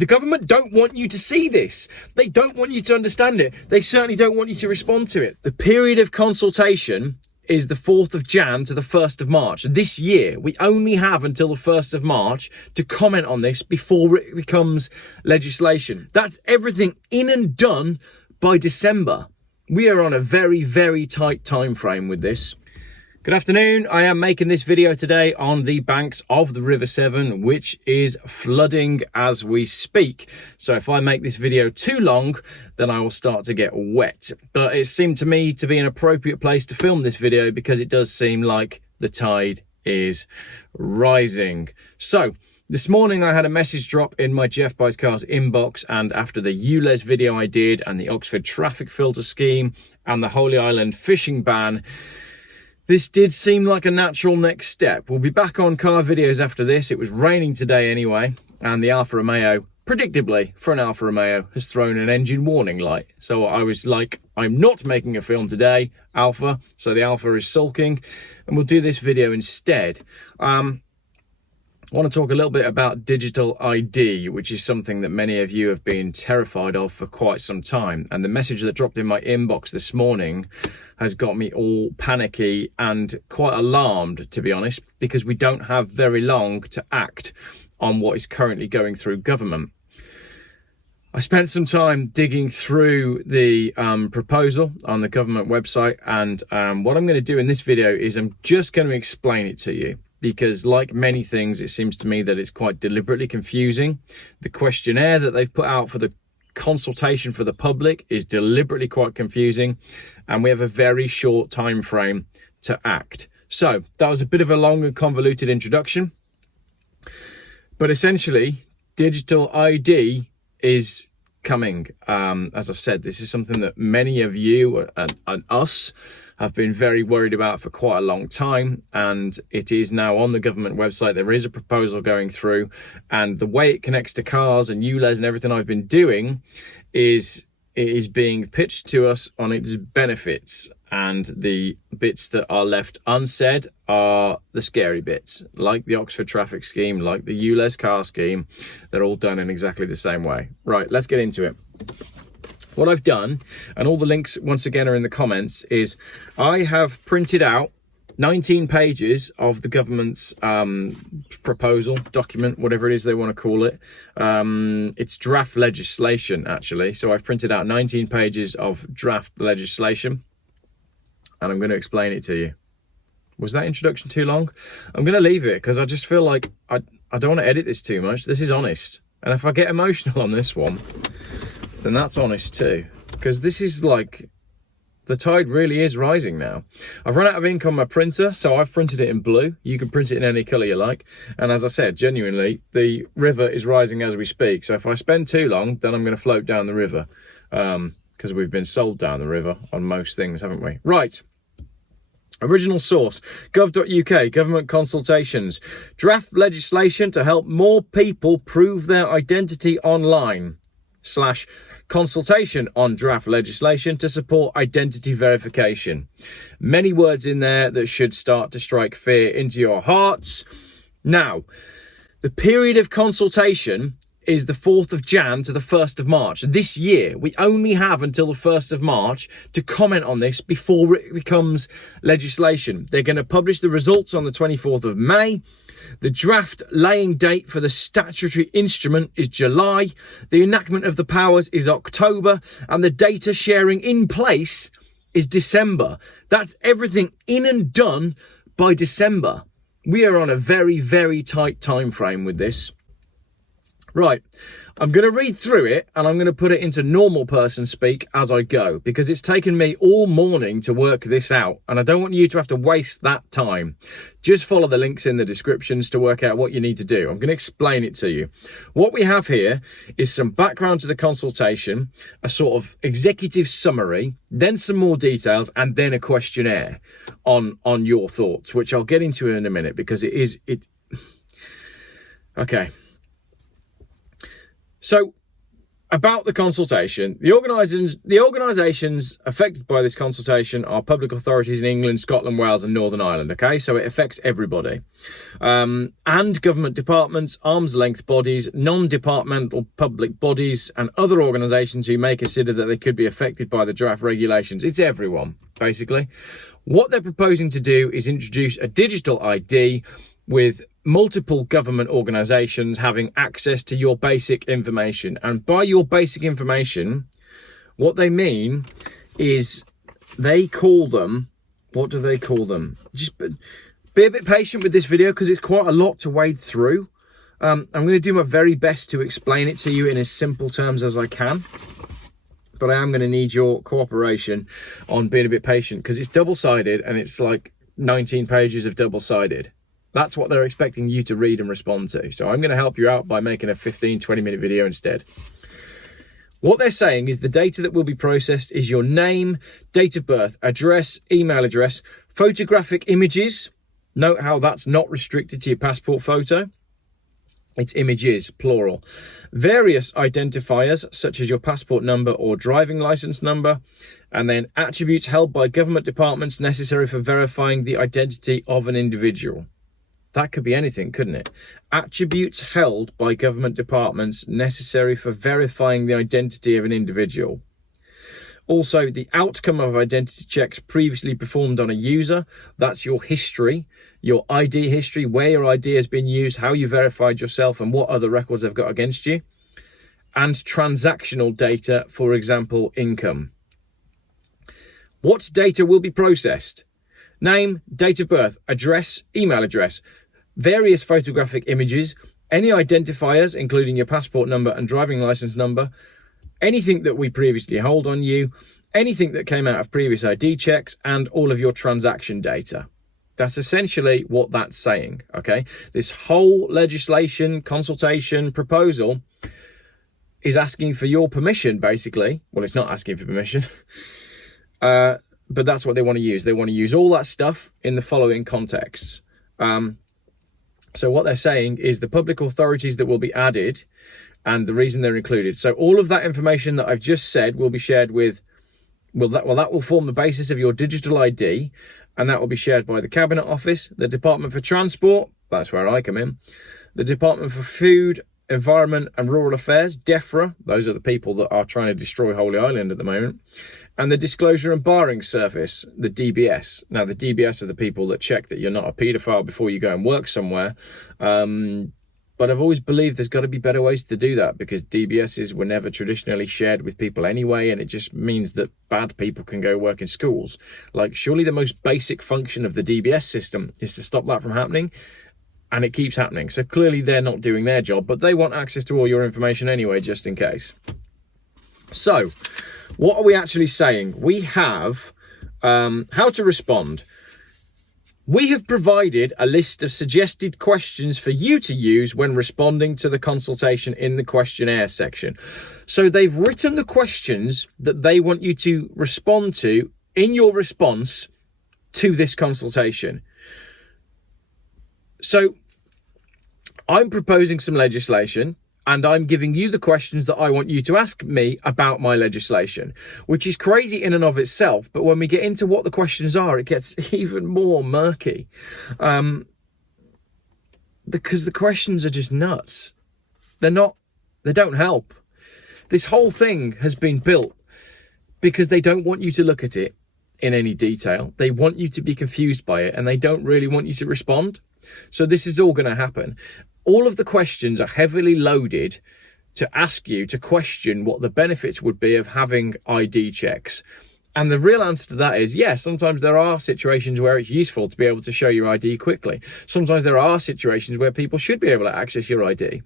The government don't want you to see this. They don't want you to understand it. They certainly don't want you to respond to it. The period of consultation is the 4th of Jan to the 1st of March. This year, we only have until the 1st of March to comment on this before it becomes legislation. That's everything in and done by December. We are on a very, very tight time frame with this. Good afternoon. I am making this video today on the banks of the River Severn, which is flooding as we speak. So if I make this video too long, then I will start to get wet. But it seemed to me to be an appropriate place to film this video because it does seem like the tide is rising. So this morning I had a message drop in my Geoff Buys Cars inbox, and after the ULEZ video I did and the Oxford traffic filter scheme and the Holy Island fishing ban, this did seem like a natural next step. We'll be back on car videos after this. It was raining today anyway, and the Alfa Romeo, predictably for an Alfa Romeo, has thrown an engine warning light. So I was like, I'm not making a film today, Alfa. So the Alfa is sulking, and we'll do this video instead. I want to talk a little bit about digital ID, which is something that many of you have been terrified of for quite some time. And the message that dropped in my inbox this morning has got me all panicky and quite alarmed, to be honest, because we don't have very long to act on what is currently going through government. I spent some time digging through the proposal on the government website, and what I'm going to do in this video is I'm just going to explain it to you. Because like many things, it seems to me that it's quite deliberately confusing. The questionnaire that they've put out for the consultation for the public is deliberately quite confusing. And we have a very short time frame to act. So that was a bit of a long and convoluted introduction. But essentially, digital ID is coming. As I've said, this is something that many of you and us have been very worried about for quite a long time, and it is now on the government website. There is a proposal going through, and the way it connects to cars and ULEZ and everything I've been doing is it is being pitched to us on its benefits, and the bits that are left unsaid are the scary bits, like the Oxford traffic scheme, like the ULEZ car scheme. They're all done in exactly the same way. Right, let's get into it. What I've done, and all the links once again are in the comments, is I have printed out 19 pages of the government's proposal, document, whatever it is they want to call it. It's draft legislation, actually. So I've printed out 19 pages of draft legislation, and I'm going to explain it to you. Was that introduction too long? I'm going to leave it because I just feel like I don't want to edit this too much. This is honest. And if I get emotional on this one, then that's honest too, because this is like, the tide really is rising now. I've run out of ink on my printer, so I've printed it in blue. You can print it in any colour you like. And as I said, genuinely, the river is rising as we speak. So if I spend too long, then I'm going to float down the river, because we've been sold down the river on most things, haven't we? Right. Original source, gov.uk, government consultations. Draft legislation to help more people prove their identity online. / consultation on draft legislation to support identity verification. Many words in there that should start to strike fear into your hearts. Now, the period of consultation is the 4th of Jan to the 1st of March. This year, we only have until the 1st of March to comment on this before it becomes legislation. They're going to publish the results on the 24th of May. The draft laying date for the statutory instrument is July. The enactment of the powers is October. And the data sharing in place is December. That's everything in and done by December. We are on a very, very tight time frame with this. Right, I'm going to read through it and I'm going to put it into normal person speak as I go, because it's taken me all morning to work this out and I don't want you to have to waste that time. Just follow the links in the descriptions to work out what you need to do. I'm going to explain it to you. What we have here is some background to the consultation, a sort of executive summary, then some more details, and then a questionnaire on your thoughts, which I'll get into in a minute because okay. So about the consultation, the organisations affected by this consultation are public authorities in England, Scotland, Wales and Northern Ireland, okay? So it affects everybody. And government departments, arm's length bodies, non-departmental public bodies and other organisations who may consider that they could be affected by the draft regulations. It's everyone, basically. What they're proposing to do is introduce a digital ID with multiple government organisations having access to your basic information. And by your basic information, what they mean is they call them, what do they call them? Just be a bit patient with this video because it's quite a lot to wade through. I'm going to do my very best to explain it to you in as simple terms as I can. But I am going to need your cooperation on being a bit patient because it's double-sided and it's like 19 pages of double-sided. That's what they're expecting you to read and respond to. So I'm going to help you out by making a 15-20 minute video instead. What they're saying is the data that will be processed is your name, date of birth, address, email address, photographic images. Note how that's not restricted to your passport photo. It's images, plural. Various identifiers such as your passport number or driving license number. And then attributes held by government departments necessary for verifying the identity of an individual. That could be anything, couldn't it? Attributes held by government departments necessary for verifying the identity of an individual. Also, the outcome of identity checks previously performed on a user. That's your history, your ID history, where your ID has been used, how you verified yourself, and what other records they've got against you. And transactional data, for example, income. What data will be processed? Name, date of birth, address, email address, various photographic images, any identifiers, including your passport number and driving license number, anything that we previously hold on you, anything that came out of previous ID checks, and all of your transaction data. That's essentially what that's saying, okay? This whole legislation, consultation, proposal is asking for your permission, basically. Well, it's not asking for permission. But that's what they want to use. They want to use all that stuff in the following contexts. So what they're saying is the public authorities that will be added and the reason they're included. So all of that information that I've just said will be shared with, that will form the basis of your digital ID, and that will be shared by the Cabinet Office, the Department for Transport, that's where I come in, the Department for Food, Environment and Rural Affairs, DEFRA, those are the people that are trying to destroy Holy Island at the moment, and the Disclosure and Barring Service, the DBS. Now, the DBS are the people that check that you're not a paedophile before you go and work somewhere. But I've always believed there's got to be better ways to do that because DBSs were never traditionally shared with people anyway, and it just means that bad people can go work in schools. Like, surely the most basic function of the DBS system is to stop that from happening, and it keeps happening. So clearly they're not doing their job, but they want access to all your information anyway, just in case. So, what are we actually saying? We have how to respond. We have provided a list of suggested questions for you to use when responding to the consultation in the questionnaire section. So they've written the questions that they want you to respond to in your response to this consultation. So I'm proposing some legislation, and I'm giving you the questions that I want you to ask me about my legislation, which is crazy in and of itself. But when we get into what the questions are, it gets even more murky. Because the questions are just nuts. They don't help. This whole thing has been built because they don't want you to look at it in any detail. They want you to be confused by it, and they don't really want you to respond. So this is all going to happen. All of the questions are heavily loaded to ask you to question what the benefits would be of having ID checks. And the real answer to that is, yes, sometimes there are situations where it's useful to be able to show your ID quickly. Sometimes there are situations where people should be able to access your ID.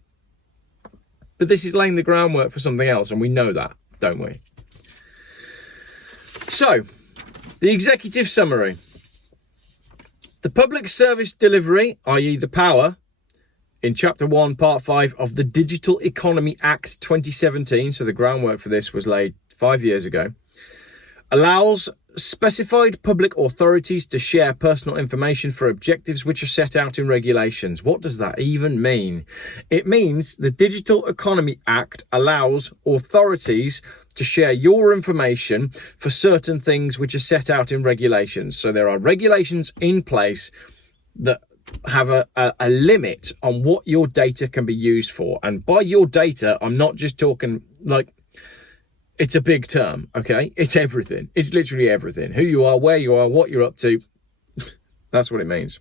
But this is laying the groundwork for something else, and we know that, don't we? So, the executive summary. The public service delivery, i.e. the power, in Chapter 1, Part 5 of the Digital Economy Act 2017, so the groundwork for this was laid 5 years ago, allows specified public authorities to share personal information for objectives which are set out in regulations. What does that even mean? It means the Digital Economy Act allows authorities to share your information for certain things which are set out in regulations. So there are regulations in place that have a limit on what your data can be used for. And by your data, I'm not just talking like, it's a big term, okay? It's everything. It's literally everything. Who you are, where you are, what you're up to. That's what it means.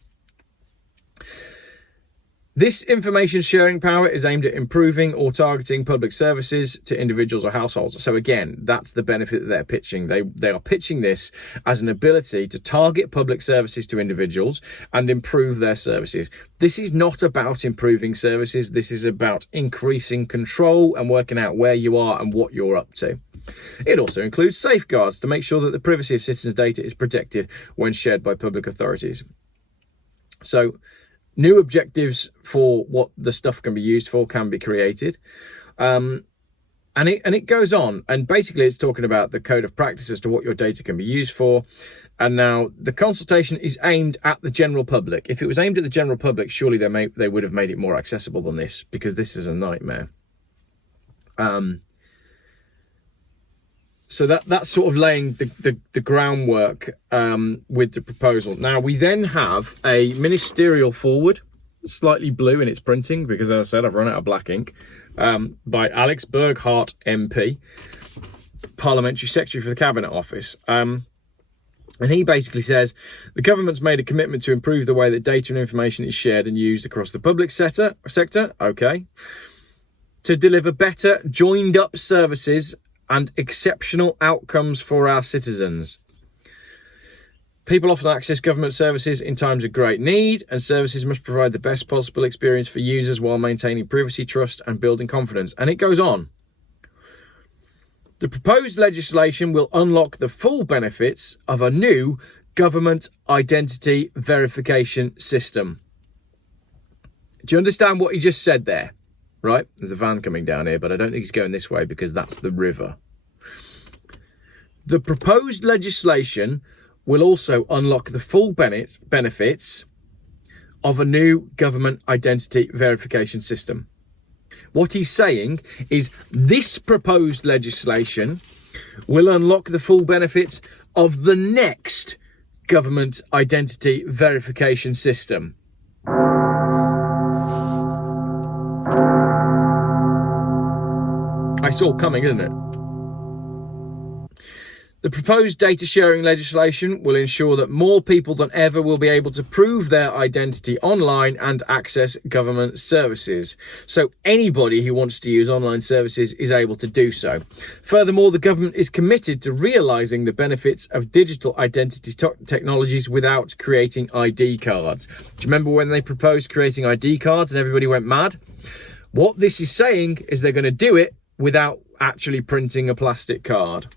This information sharing power is aimed at improving or targeting public services to individuals or households. So again, that's the benefit that they're pitching. They are pitching this as an ability to target public services to individuals and improve their services. This is not about improving services. This is about increasing control and working out where you are and what you're up to. It also includes safeguards to make sure that the privacy of citizens' data is protected when shared by public authorities. So new objectives for what the stuff can be used for can be created. And it goes on. And basically, it's talking about the code of practice as to what your data can be used for. And now the consultation is aimed at the general public. If it was aimed at the general public, surely they would have made it more accessible than this, because this is a nightmare. So that's sort of laying the groundwork with the proposal. Now, we then have a ministerial forward, slightly blue in its printing, because as I said, I've run out of black ink, by Alex Burghardt MP, Parliamentary Secretary for the Cabinet Office. And he basically says, the government's made a commitment to improve the way that data and information is shared and used across the public sector, okay, to deliver better joined up services and exceptional outcomes for our citizens. People often access government services in times of great need, and services must provide the best possible experience for users while maintaining privacy, trust, and building confidence. And it goes on. The proposed legislation will unlock the full benefits of a new government identity verification system. Do you understand what he just said there? Right, there's a van coming down here, but I don't think he's going this way because that's the river. The proposed legislation will also unlock the full benefits of a new government identity verification system. What he's saying is this proposed legislation will unlock the full benefits of the next government identity verification system. It's all coming, isn't it? The proposed data sharing legislation will ensure that more people than ever will be able to prove their identity online and access government services. So anybody who wants to use online services is able to do so. Furthermore, the government is committed to realising the benefits of digital identity technologies without creating ID cards. Do you remember when they proposed creating ID cards and everybody went mad? What this is saying is they're going to do it without actually printing a plastic card.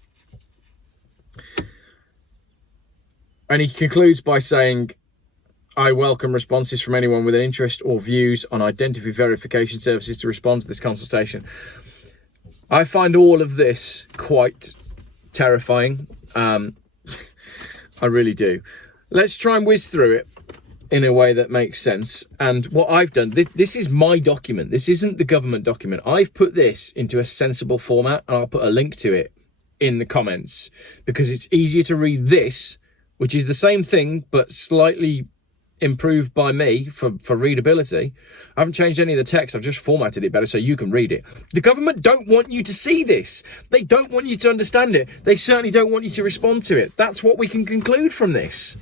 And he concludes by saying, I welcome responses from anyone with an interest or views on identity verification services to respond to this consultation. I find all of this quite terrifying. I really do. Let's try and whiz through it in a way that makes sense. And what I've done, this is my document. This isn't the government document. I've put this into a sensible format, and I'll put a link to it in the comments, because it's easier to read this, which is the same thing but slightly improved by me for readability. I haven't changed any of the text. I've just formatted it better so you can read it. The government don't want you to see this. They don't want you to understand it. They certainly don't want you to respond to it. That's what we can conclude from this.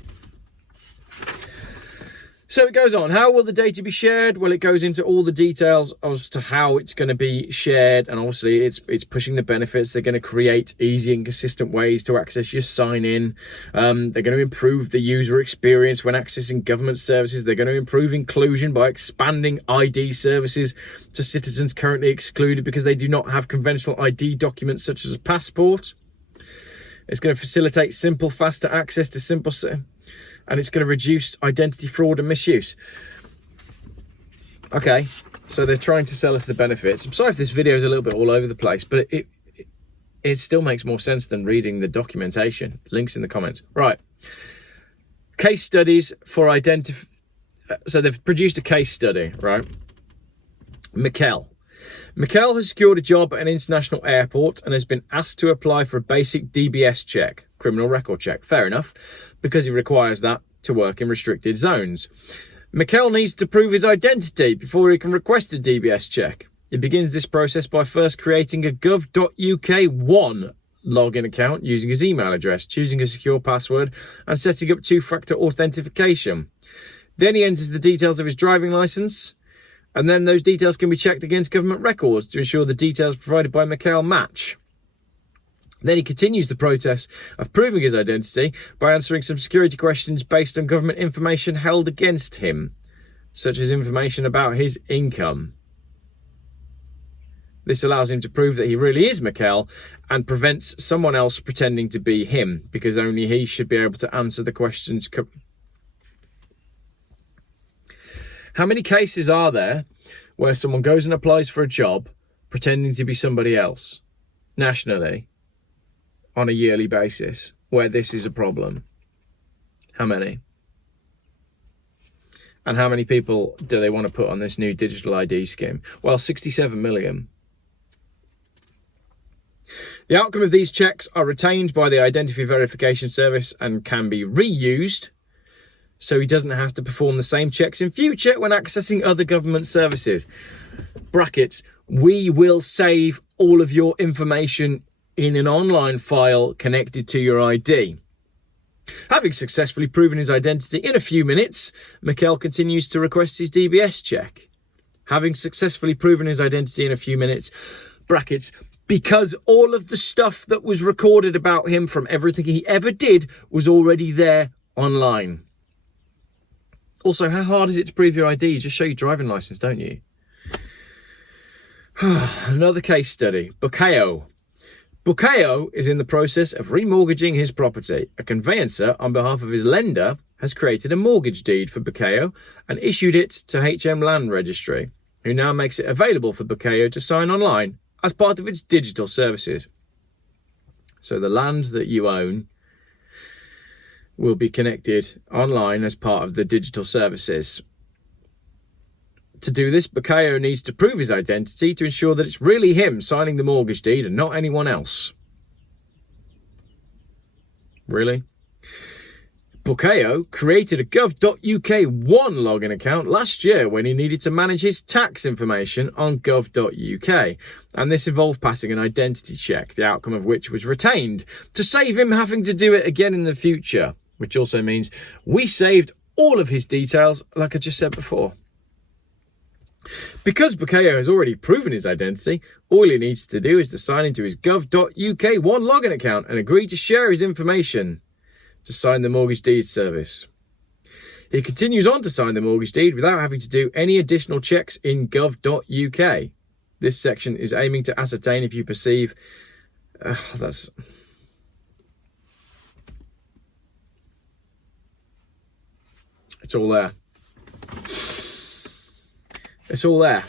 So it goes on. How will the data be shared? Well, it goes into all the details as to how it's going to be shared. And obviously, it's pushing the benefits. They're going to create easy and consistent ways to access your sign-in. They're going to improve the user experience when accessing government services. They're going to improve inclusion by expanding ID services to citizens currently excluded because they do not have conventional ID documents such as a passport. It's going to facilitate simple, faster access to simple... and it's going to reduce identity fraud and misuse. Okay, so they're trying to sell us the benefits. I'm sorry if this video is a little bit all over the place, but it still makes more sense than reading the documentation. Links in the comments. Right. Case studies for so they've produced a case study, right? Mikkel has secured a job at an international airport and has been asked to apply for a basic DBS check, criminal record check. Fair enough, because he requires that to work in restricted zones. Mikkel needs to prove his identity before he can request a DBS check. He begins this process by first creating a gov.uk1 login account using his email address, choosing a secure password and setting up two-factor authentication. Then he enters the details of his driving licence, and then those details can be checked against government records to ensure the details provided by Mikkel match. Then he continues the process of proving his identity by answering some security questions based on government information held against him, such as information about his income. This allows him to prove that he really is Mikkel and prevents someone else pretending to be him, because only he should be able to answer the questions. How many cases are there where someone goes and applies for a job pretending to be somebody else nationally on a yearly basis where this is a problem? How many? And how many people do they want to put on this new digital ID scheme? Well, 67 million. The outcome of these checks are retained by the Identity Verification Service and can be reused, so he doesn't have to perform the same checks in future when accessing other government services. Brackets, we will save all of your information in an online file connected to your ID. Having successfully proven his identity in a few minutes, Mikkel continues to request his DBS check. Having successfully proven his identity in a few minutes, brackets, because all of the stuff that was recorded about him from everything he ever did was already there online. Also, how hard is it to prove your ID? You just show your driving licence, don't you? Another case study. Bukayo is in the process of remortgaging his property. A conveyancer on behalf of his lender has created a mortgage deed for Bukayo and issued it to HM Land Registry, who now makes it available for Bukayo to sign online as part of its digital services. So the land that you own will be connected online as part of the digital services. To do this, Bukayo needs to prove his identity to ensure that it's really him signing the mortgage deed and not anyone else. Really? Bukayo created a gov.uk1 login account last year when he needed to manage his tax information on gov.uk, and this involved passing an identity check, the outcome of which was retained, to save him having to do it again in the future, which also means we saved all of his details, like I just said before. Because Bukayo has already proven his identity, all he needs to do is to sign into his gov.uk1 login account and agree to share his information to sign the mortgage deed service. He continues on to sign the mortgage deed without having to do any additional checks in gov.uk. This section is aiming to ascertain if you perceive... It's all there. It's all there.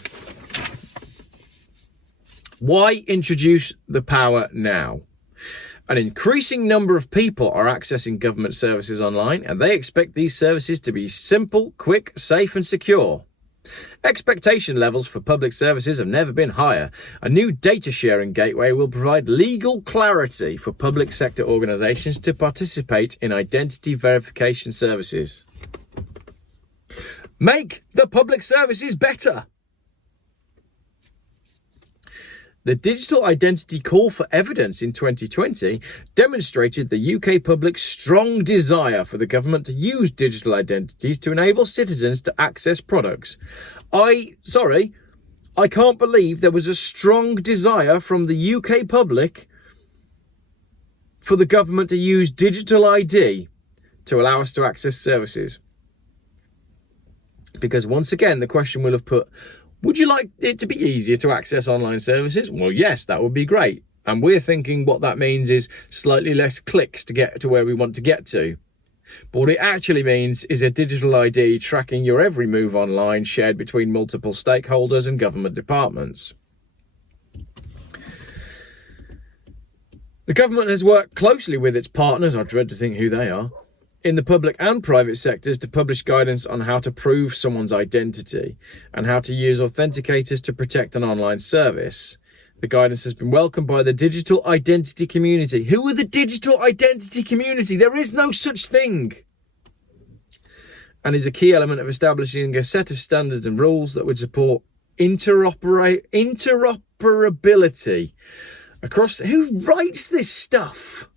Why introduce the power now? An increasing number of people are accessing government services online, and they expect these services to be simple, quick, safe and secure. Expectation levels for public services have never been higher. A new data sharing gateway will provide legal clarity for public sector organisations to participate in identity verification services. Make the public services better. The Digital Identity Call for Evidence in 2020 demonstrated the UK public's strong desire for the government to use digital identities to enable citizens to access products. I can't believe there was a strong desire from the UK public for the government to use digital ID to allow us to access services. Because once again, the question will have put, would you like it to be easier to access online services? Well, yes, that would be great. And we're thinking what that means is slightly less clicks to get to where we want to get to. But what it actually means is a digital ID tracking your every move online, shared between multiple stakeholders and government departments. The government has worked closely with its partners, I dread to think who they are, in the public and private sectors to publish guidance on how to prove someone's identity and how to use authenticators to protect an online service. The guidance has been welcomed by the digital identity community. Who are the digital identity community? There is no such thing. And is a key element of establishing a set of standards and rules that would support interoperability across... Who writes this stuff?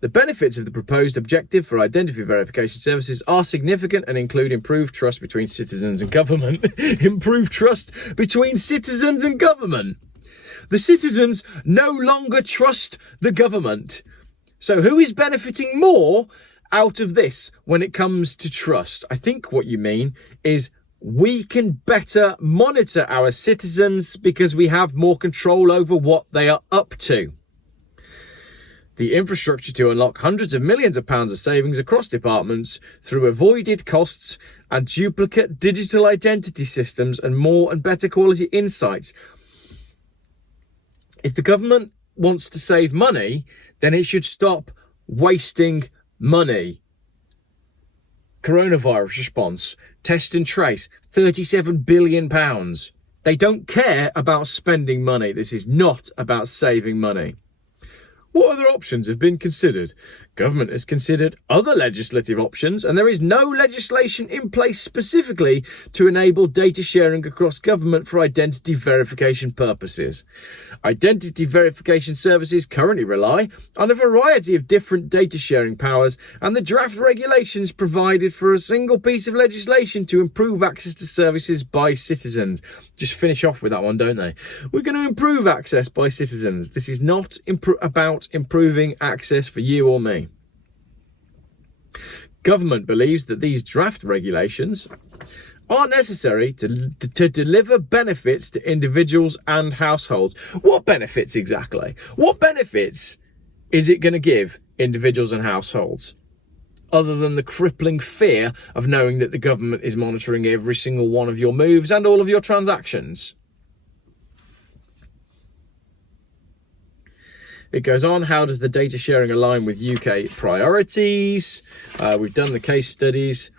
The benefits of the proposed objective for identity verification services are significant and include improved trust between citizens and government. Improved trust between citizens and government. The citizens no longer trust the government. So who is benefiting more out of this when it comes to trust? I think what you mean is we can better monitor our citizens because we have more control over what they are up to. The infrastructure to unlock hundreds of millions of pounds of savings across departments through avoided costs and duplicate digital identity systems and more and better quality insights. If the government wants to save money, then it should stop wasting money. Coronavirus response, test and trace, £37 billion. They don't care about spending money. This is not about saving money. What other options have been considered? Government has considered other legislative options, and there is no legislation in place specifically to enable data sharing across government for identity verification purposes. Identity verification services currently rely on a variety of different data sharing powers, and the draft regulations provided for a single piece of legislation to improve access to services by citizens. Just finish off with that one, don't they? We're going to improve access by citizens. This is not about improving access for you or me. Government believes that these draft regulations are necessary to deliver benefits to individuals and households. What benefits exactly? What benefits is it going to give individuals and households? Other than the crippling fear of knowing that the government is monitoring every single one of your moves and all of your transactions. It goes on, how does the data sharing align with UK priorities? We've done the case studies.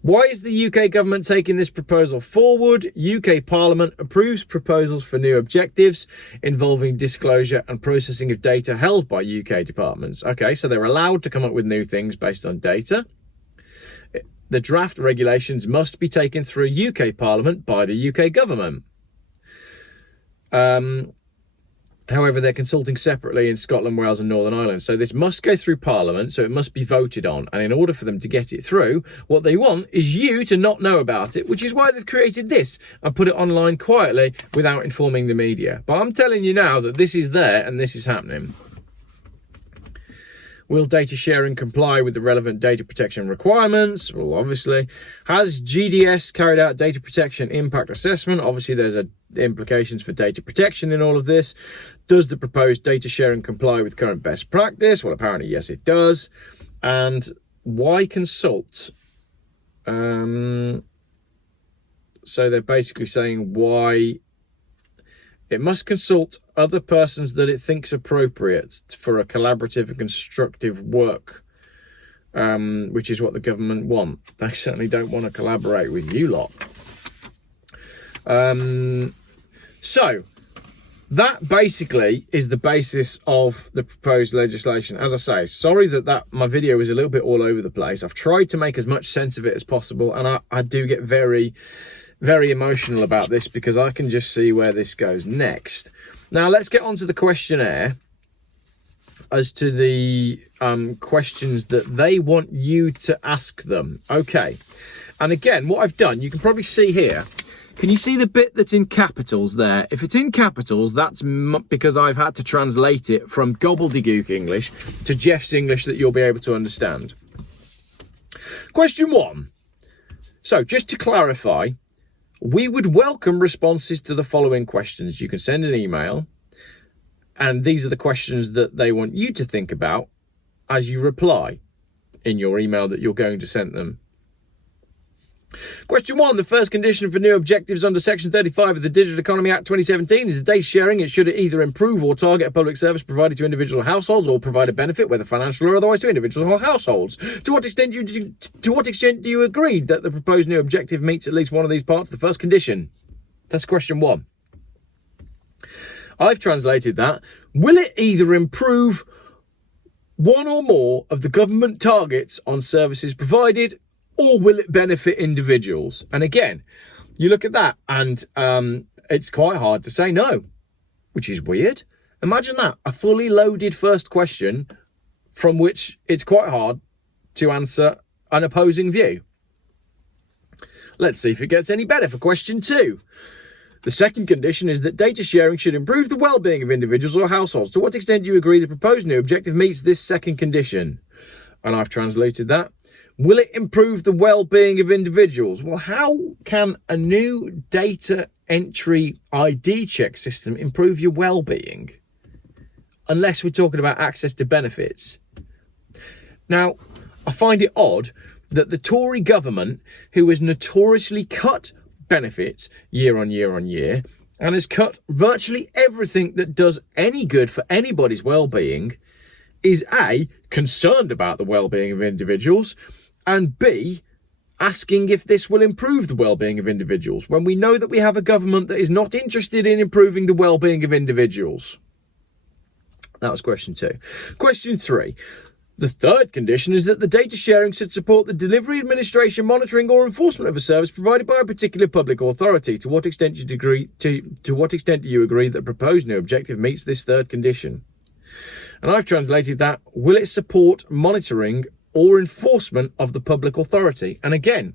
Why is the UK government taking this proposal forward? UK Parliament approves proposals for new objectives involving disclosure and processing of data held by UK departments. Okay, so they're allowed to come up with new things based on data. The draft regulations must be taken through UK Parliament by the UK government. However, they're consulting separately in Scotland, Wales and Northern Ireland. So this must go through Parliament, so it must be voted on. And in order for them to get it through, what they want is you to not know about it, which is why they've created this and put it online quietly without informing the media. But I'm telling you now that this is there and this is happening. Will data sharing comply with the relevant data protection requirements? Well, obviously. Has GDS carried out data protection impact assessment? Obviously, there's implications for data protection in all of this. Does the proposed data sharing comply with current best practice? Well, apparently, yes, it does. And why consult? So they're basically saying why it must consult other persons that it thinks appropriate for a collaborative and constructive work, which is what the government want. They certainly don't want to collaborate with you lot. So that basically is the basis of the proposed legislation. As I say, sorry that my video is a little bit all over the place. I've tried to make as much sense of it as possible, and I do get very emotional about this because I can just see where this goes next. Now let's get on to the questionnaire as to the questions that they want you to ask them. Okay, and again, what I've done, you can probably see here. Can you see the bit that's in capitals there? If it's in capitals, that's because I've had to translate it from gobbledygook English to Geoff's English that you'll be able to understand. Question 1. So just to clarify, we would welcome responses to the following questions. You can send an email, and these are the questions that they want you to think about as you reply in your email that you're going to send them. Question 1. The first condition for new objectives under Section 35 of the Digital Economy Act 2017 is data sharing. It should either improve or target a public service provided to individual households or provide a benefit, whether financial or otherwise, to individuals or households. To what extent do you agree that the proposed new objective meets at least one of these parts? The first condition. That's question 1. I've translated that. Will it either improve one or more of the government targets on services provided, or will it benefit individuals? And again, you look at that and it's quite hard to say no, which is weird. Imagine that, a fully loaded first question from which it's quite hard to answer an opposing view. Let's see if it gets any better for question 2. The second condition is that data sharing should improve the well-being of individuals or households. To what extent do you agree the proposed new objective meets this second condition? And I've translated that. Will it improve the well-being of individuals? Well, how can a new data entry ID check system improve your well-being? Unless we're talking about access to benefits. Now, I find it odd that the Tory government, who has notoriously cut benefits year on year on year and has cut virtually everything that does any good for anybody's well-being, is A, concerned about the well-being of individuals, and B, asking if this will improve the well-being of individuals, when we know that we have a government that is not interested in improving the well-being of individuals. That was question 2. Question 3. The third condition is that the data sharing should support the delivery, administration, monitoring or enforcement of a service provided by a particular public authority. To what extent do you agree that the proposed new objective meets this third condition? And I've translated that, will it support monitoring or enforcement of the public authority? And again,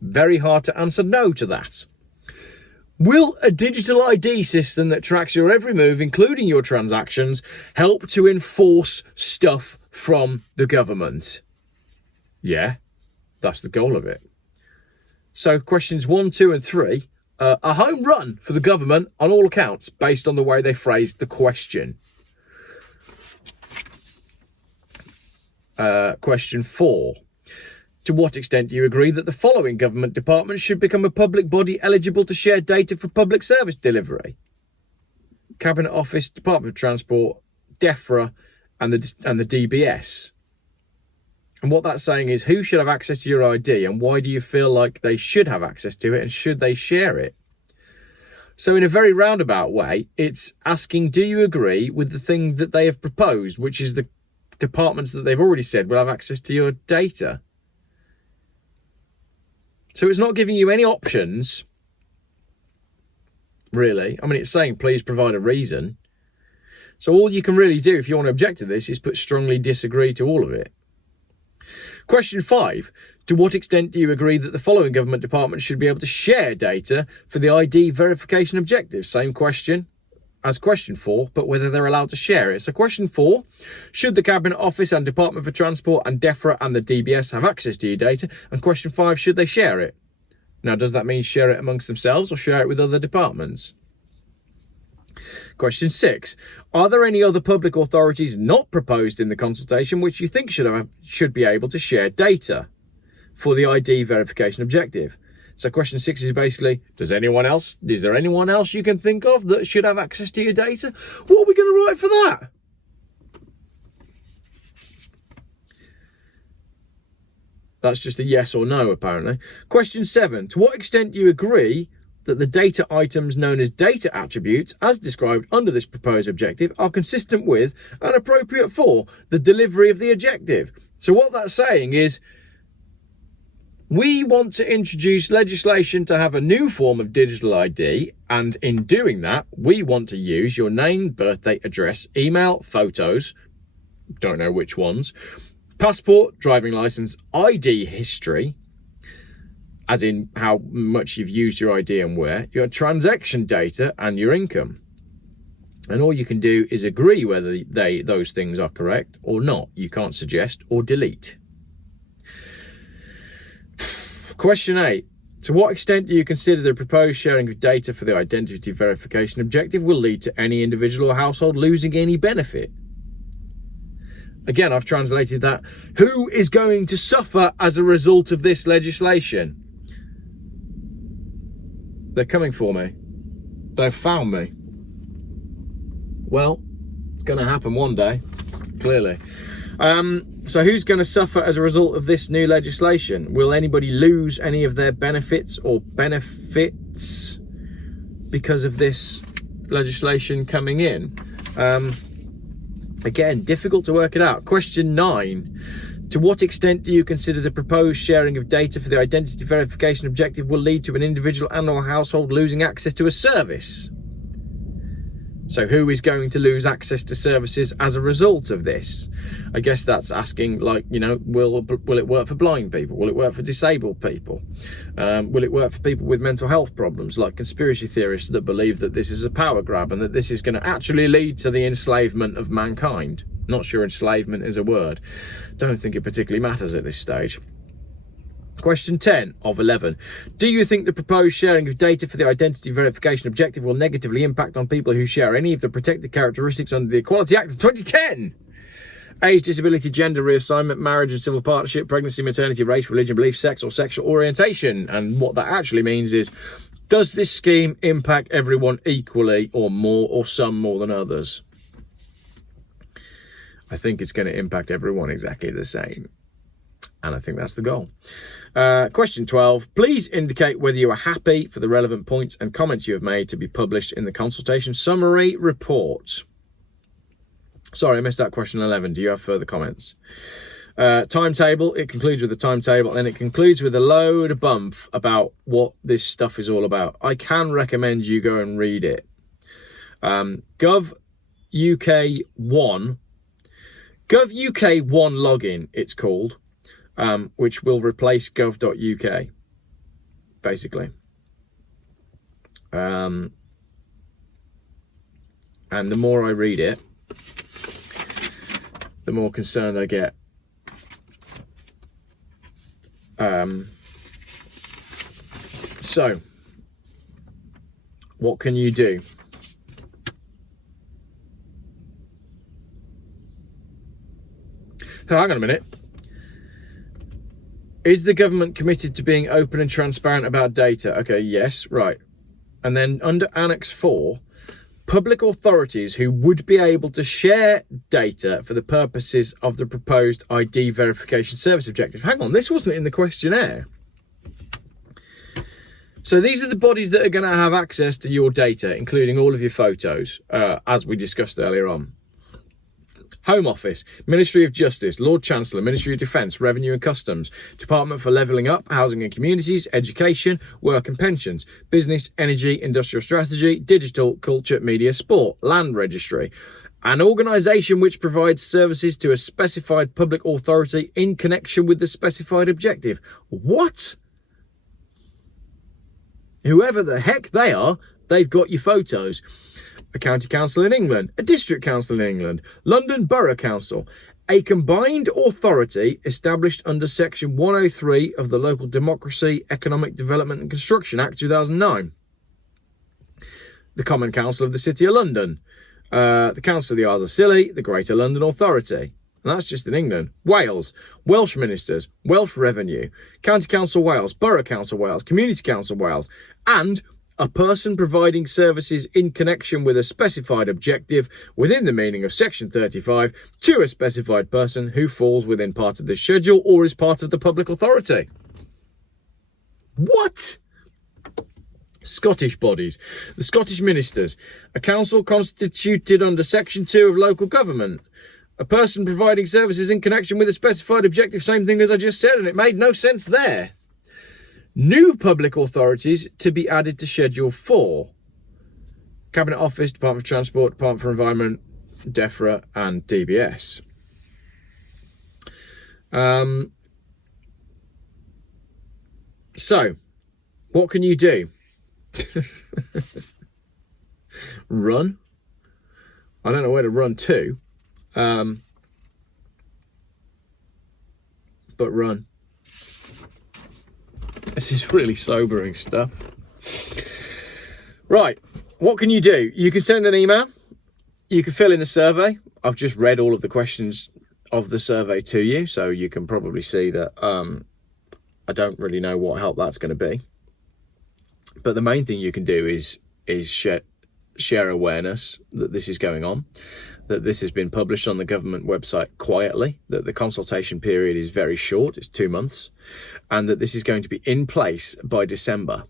very hard to answer no to that. Will a digital ID system that tracks your every move, including your transactions, help to enforce stuff from the government? Yeah, that's the goal of it. So questions 1, 2 and 3, a home run for the government on all accounts, based on the way they phrased the question. Question 4. To what extent do you agree that the following government departments should become a public body eligible to share data for public service delivery? Cabinet Office, Department of Transport, DEFRA and the DBS. And what that's saying is, who should have access to your ID and why do you feel like they should have access to it and should they share it? So in a very roundabout way, it's asking, do you agree with the thing that they have proposed, which is the departments that they've already said will have access to your data? So it's not giving you any options, really. I mean, it's saying, please provide a reason. So all you can really do if you want to object to this is put strongly disagree to all of it. Question 5. To what extent do you agree that the following government departments should be able to share data for the ID verification objectives? Same question as question 4, but whether they're allowed to share it. So question 4, should the Cabinet Office and Department for Transport and DEFRA and the DBS have access to your data? And question 5, should they share it? Now, does that mean share it amongst themselves or share it with other departments? Question 6, are there any other public authorities not proposed in the consultation which you think should be able to share data for the ID verification objective? So question 6 is basically, is there anyone else you can think of that should have access to your data? What are we going to write for that? That's just a yes or no, apparently. Question 7, to what extent do you agree that the data items known as data attributes, as described under this proposed objective, are consistent with and appropriate for the delivery of the objective? So what that's saying is, we want to introduce legislation to have a new form of digital ID, and in doing that, we want to use your name, birthday, address, email, photos, don't know which ones, passport, driving license, ID history, as in how much you've used your ID and where, your transaction data and your income. And all you can do is agree whether those things are correct or not. You can't suggest or delete. Question 8. To what extent do you consider the proposed sharing of data for the identity verification objective will lead to any individual or household losing any benefit? Again, I've translated that. Who is going to suffer as a result of this legislation? They're coming for me. They've found me. Well, it's going to happen one day, clearly. So who's going to suffer as a result of this new legislation? Will anybody lose any of their benefits because of this legislation coming in? Again, difficult to work it out. Question 9. To what extent do you consider the proposed sharing of data for the identity verification objective will lead to an individual and/or household losing access to a service? So who is going to lose access to services as a result of this? I guess that's asking, like, you know, will it work for blind people? Will it work for disabled people? Will it work for people with mental health problems, like conspiracy theorists that believe that this is a power grab and that this is going to actually lead to the enslavement of mankind? Not sure enslavement is a word. Don't think it particularly matters at this stage. Question 10 of 11. Do you think the proposed sharing of data for the identity verification objective will negatively impact on people who share any of the protected characteristics under the Equality Act of 2010? Age, disability, gender, reassignment, marriage and civil partnership, pregnancy, maternity, race, religion, belief, sex or sexual orientation. And what that actually means is, does this scheme impact everyone equally or more, or some more than others? I think it's going to impact everyone exactly the same. And I think that's the goal. Question 12. Please indicate whether you are happy for the relevant points and comments you have made to be published in the consultation summary report. Sorry, I missed that question 11. Do you have further comments? Timetable. It concludes with a timetable, and it concludes with a load of bump about what this stuff is all about. I can recommend you go and read it. Gov UK 1 login, it's called. Which will replace gov.uk, basically. And the more I read it, the more concerned I get. So, what can you do? So, hang on a minute. Is the government committed to being open and transparent about data? Okay, yes, right. And then under Annex 4, public authorities who would be able to share data for the purposes of the proposed ID verification service objective. Hang on, this wasn't in the questionnaire. So these are the bodies that are going to have access to your data, including all of your photos, as we discussed earlier on. Home Office, Ministry of Justice, Lord Chancellor, Ministry of Defence, Revenue and Customs, Department for Levelling Up, Housing and Communities, Education, Work and Pensions, Business, Energy, Industrial Strategy, Digital, Culture, Media, Sport, Land Registry. An organisation which provides services to a specified public authority in connection with the specified objective. What? Whoever the heck they are, they've got your photos. A county council in England, a district council in England, London Borough Council, a combined authority established under Section 103 of the Local Democracy, Economic Development and Construction Act 2009. The Common Council of the City of London, the Council of the Isles of Scilly, the Greater London Authority. And that's just in England. Wales, Welsh Ministers, Welsh Revenue, County Council Wales, Borough Council Wales, Community Council Wales, and a person providing services in connection with a specified objective within the meaning of Section 35 to a specified person who falls within part of the schedule or is part of the public authority. What? Scottish bodies. The Scottish Ministers. A council constituted under Section 2 of local government. A person providing services in connection with a specified objective. Same thing as I just said, and it made no sense there. New public authorities to be added to Schedule 4. Cabinet Office, Department of Transport, Department for Environment, DEFRA and DBS. So, what can you do? Run? I don't know where to run to. But run. This is really sobering stuff. Right, what can you do? You can send an email. You can fill in the survey. I've just read all of the questions of the survey to you, so you can probably see that I don't really know what help that's going to be. But the main thing you can do is share awareness that this is going on, that this has been published on the government website quietly, that the consultation period is very short, it's 2 months, and that this is going to be in place by December.